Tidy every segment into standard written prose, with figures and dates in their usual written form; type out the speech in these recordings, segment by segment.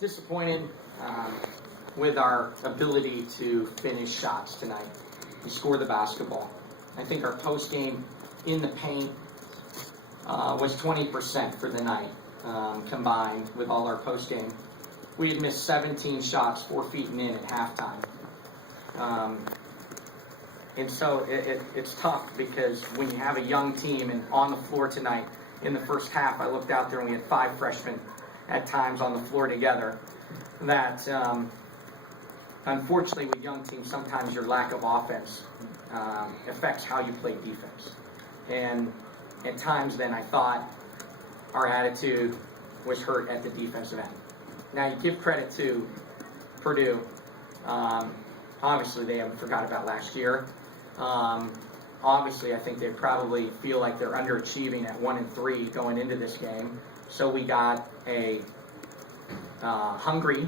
disappointed with our ability to finish shots tonight and score the basketball. I think our post game in the paint was 20% for the night, combined with all our post game. We had missed 17 shots 4 feet and in at halftime. And so it's tough because when you have a young team and on the floor tonight, in the first half, I looked out there and we had 5 freshmen at times on the floor together. That unfortunately with young teams, sometimes your lack of offense affects how you play defense. And at times then I thought our attitude was hurt at the defensive end. Now you give credit to Purdue. Obviously they haven't forgot about last year. Obviously I think they probably feel like they're underachieving at 1-3 going into this game. So we got a hungry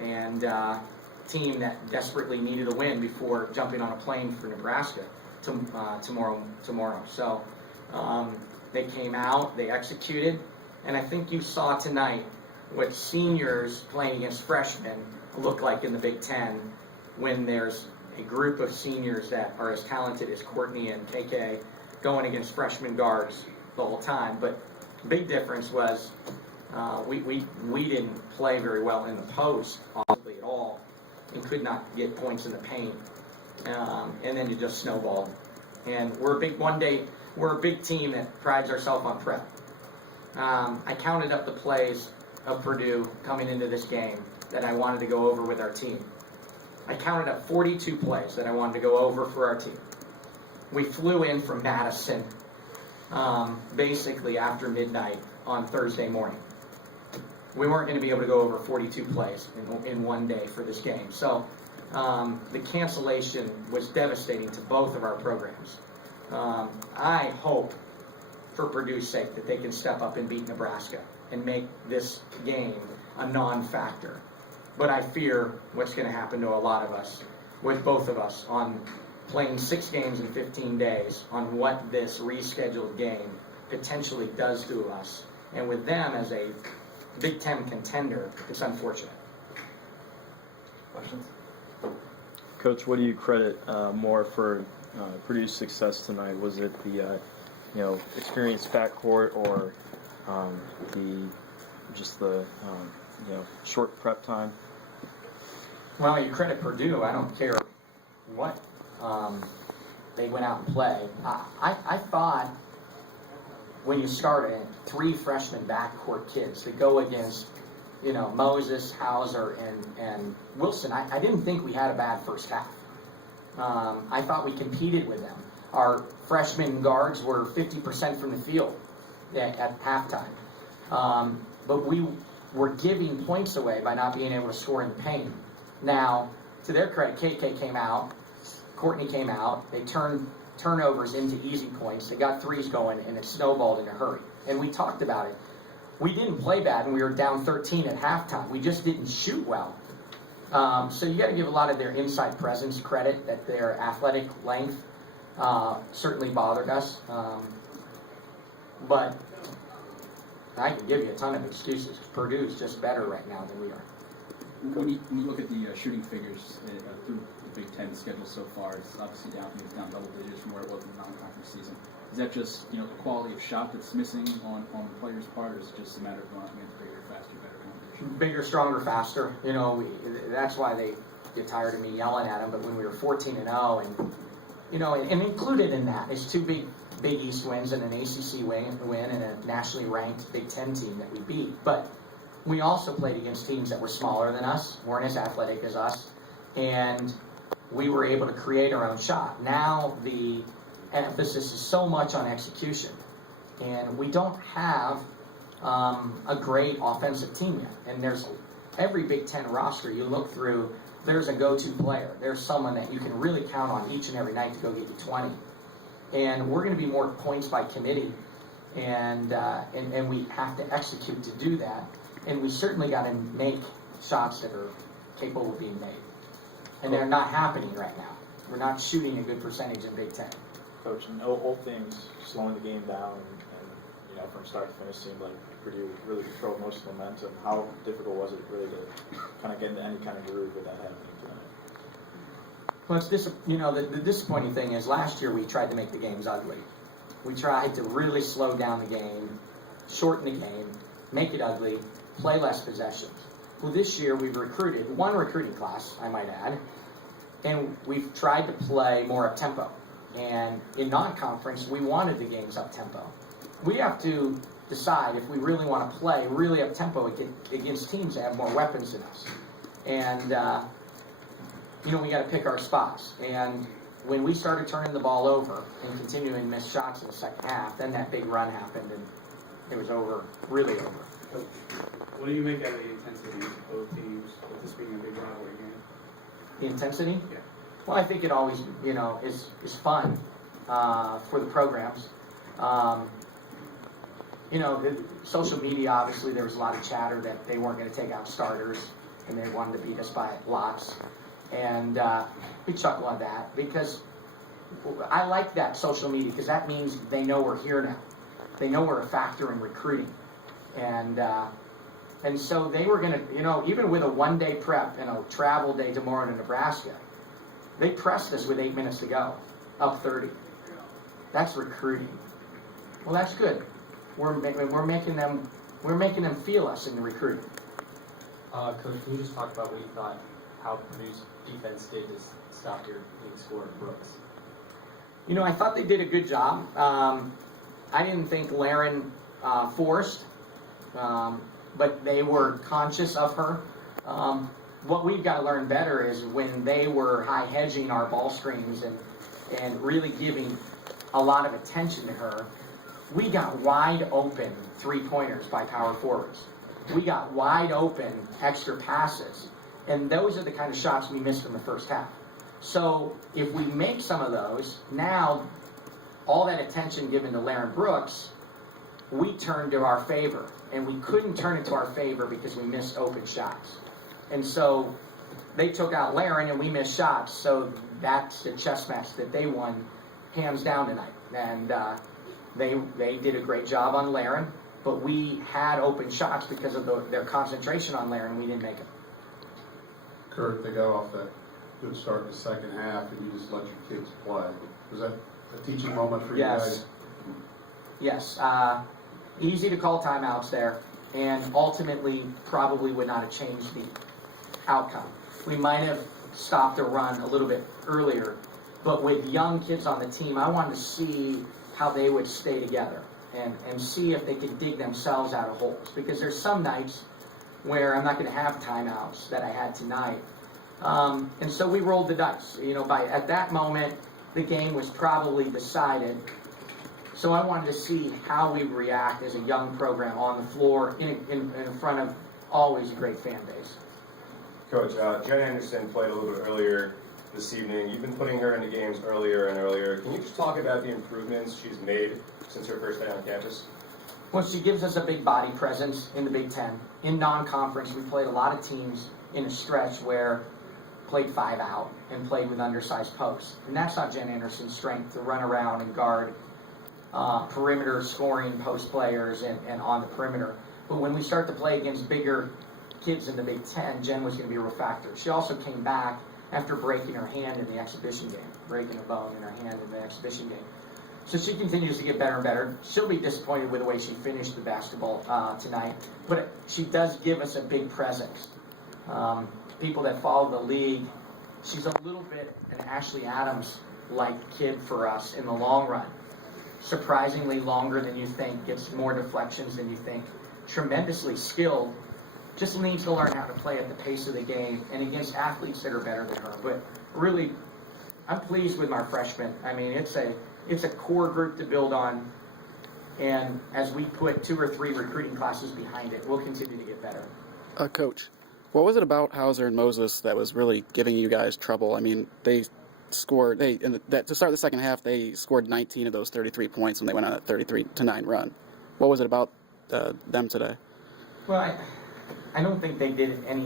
and team that desperately needed a win before jumping on a plane for Nebraska tomorrow. So they came out, they executed, and I think you saw tonight what seniors playing against freshmen look like in the Big Ten when there's a group of seniors that are as talented as Courtney and KK going against freshman guards the whole time. But the big difference was we didn't play very well in the post honestly at all and could not get points in the paint. And then it just snowballed. And we're a big team that prides ourselves on prep. I counted up the plays of Purdue coming into this game that I wanted to go over with our team. I counted up 42 plays that I wanted to go over for our team. We flew in from Madison basically after midnight on Thursday morning. We weren't going to be able to go over 42 plays in one day for this game. So the cancellation was devastating to both of our programs. I hope for Purdue's sake that they can step up and beat Nebraska and make this game a non-factor. But I fear what's going to happen to a lot of us, with both of us, on playing 6 games in 15 days, on what this rescheduled game potentially does to us. And with them as a Big Ten contender, it's unfortunate. Questions? Coach, what do you credit more for Purdue's success tonight? Was it the experienced backcourt or the short prep time? Well, you credit Purdue. I don't care what they went out and played. I thought when you started 3 freshman backcourt kids to go against, Moses, Hauser, and Wilson, I didn't think we had a bad first half. I thought we competed with them. Our freshman guards were 50% from the field at halftime. But we were giving points away by not being able to score in the paint. Now, to their credit, KK came out, Courtney came out, they turned turnovers into easy points, they got threes going, and it snowballed in a hurry. And we talked about it. We didn't play bad, and we were down 13 at halftime. We just didn't shoot well. So you got to give a lot of their inside presence credit, that their athletic length certainly bothered us. But I can give you a ton of excuses. Purdue's just better right now than we are. When you look at the shooting figures through the Big Ten schedule so far, it's obviously down double digits from where it was in the non-conference season. Is that just the quality of shot that's missing on the players' part, or is it just a matter of going up against bigger, faster, better competition? Bigger, stronger, faster. That's why they get tired of me yelling at them. But when we were 14-0, and included in that is 2 Big East wins and an ACC win and a nationally ranked Big Ten team that we beat. But we also played against teams that were smaller than us, weren't as athletic as us, and we were able to create our own shot. Now the emphasis is so much on execution, and we don't have a great offensive team yet. And there's every Big Ten roster you look through, there's a go-to player. There's someone that you can really count on each and every night to go get you 20. And we're going to be more points by committee, and we have to execute to do that. And we certainly got to make shots that are capable of being made. And they're not happening right now. We're not shooting a good percentage in Big Ten. Coach, no whole things slowing the game down, and from start to finish seemed like Purdue really controlled most of the momentum. How difficult was it really to kind of get into any kind of groove with that happening tonight? Well, it's the disappointing thing is last year we tried to make the games ugly. We tried to really slow down the game, shorten the game, make it ugly, play less possessions. Well, this year we've recruited one recruiting class, I might add, and we've tried to play more up-tempo. And in non-conference, we wanted the games up-tempo. We have to decide if we really want to play really up-tempo against teams that have more weapons than us. And, we got to pick our spots. And when we started turning the ball over and continuing to miss shots in the second half, then that big run happened, and it was over, really over. Coach, what do you make out of the intensity of both teams, with this being a big rivalry game? The intensity? Yeah. Well, I think it always, is fun for the programs. Social media, obviously, there was a lot of chatter that they weren't going to take out starters, and they wanted to beat us by lots. And we chuckle at that because I like that social media because that means they know we're here now. They know we're a factor in recruiting. And so they were going to, even with a one-day prep and a travel day tomorrow to Nebraska, they pressed us with 8 minutes to go, up 30. That's recruiting. Well, that's good. We're making them feel us in the recruiting. Coach, can you just talk about what you thought, how Purdue's defense did to stop your leading scorer, Brooks? I thought they did a good job. I didn't think Laren forced, but they were conscious of her. What we've got to learn better is when they were high hedging our ball screens and really giving a lot of attention to her, we got wide open three-pointers by power forwards. We got wide open extra passes. And those are the kind of shots we missed in the first half. So if we make some of those, now all that attention given to Laren Brooks, we turned to our favor. And we couldn't turn it to our favor because we missed open shots. And so they took out Laren and we missed shots. So that's the chess match that they won hands down tonight. And they did a great job on Laren. But we had open shots because of their concentration on Laren. We didn't make them. Curt, they got off that good start in the second half, and you just let your kids play. Was that a teaching moment for you guys? Yes. Easy to call timeouts there, and ultimately probably would not have changed the outcome. We might have stopped the run a little bit earlier, but with young kids on the team, I wanted to see how they would stay together and see if they could dig themselves out of holes. Because there's some nights where I'm not going to have timeouts that I had tonight. And so we rolled the dice. At that moment, the game was probably decided. So I wanted to see how we react as a young program on the floor in front of always a great fan base. Coach, Jen Anderson played a little bit earlier this evening. You've been putting her into games earlier and earlier. Can you just talk about the improvements she's made since her first day on campus? Well, she gives us a big body presence in the Big Ten. In non-conference, we played a lot of teams in a stretch where played 5 out and played with undersized posts. And that's not Jen Anderson's strength to run around and guard perimeter scoring post players and on the perimeter. But when we start to play against bigger kids in the Big Ten, Jen was going to be a real factor. She also came back after breaking her hand in the exhibition game, breaking a bone in her hand in the exhibition game. So she continues to get better and better. She'll be disappointed with the way she finished the basketball tonight, but she does give us a big presence. People that follow the league, she's a little bit an Ashley Adams-like kid for us in the long run. Surprisingly longer than you think, gets more deflections than you think. Tremendously skilled, just needs to learn how to play at the pace of the game and against athletes that are better than her. But really, I'm pleased with my freshmen. I mean, it's a core group to build on, and as we put 2 or 3 recruiting classes behind it, we'll continue to get better. Coach, what was it about Hauser and Moses that was really giving you guys trouble? I mean, to start the second half, they scored 19 of those 33 points when they went on a 33-9 run. What was it about them today? Well, I don't think they did any.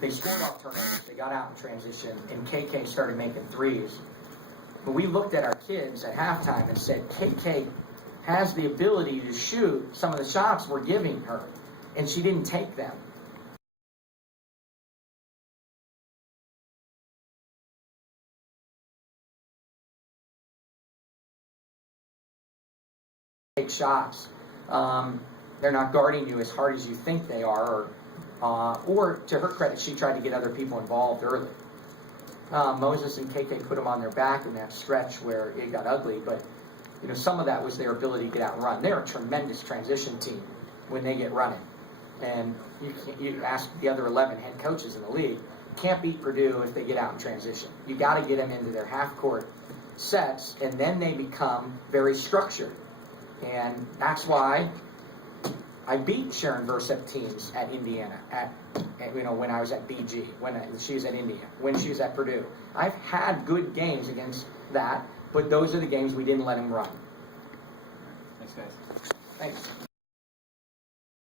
They scored off turnovers. They got out in transition, and KK started making threes. But we looked at our kids at halftime and said, KK has the ability to shoot some of the shots we're giving her, and she didn't take them. Take shots. They're not guarding you as hard as you think they are, or to her credit, she tried to get other people involved early. Moses and KK put them on their back in that stretch where it got ugly, but some of that was their ability to get out and run. They're a tremendous transition team when they get running, and you ask the other 11 head coaches in the league, can't beat Purdue if they get out in transition. You got to get them into their half-court sets, and then they become very structured. And that's why I beat Sharon Versep teams at Indiana, when I was at BG, when she was at Indiana, when she was at Purdue. I've had good games against that, but those are the games we didn't let them run. Thanks, guys. Thanks.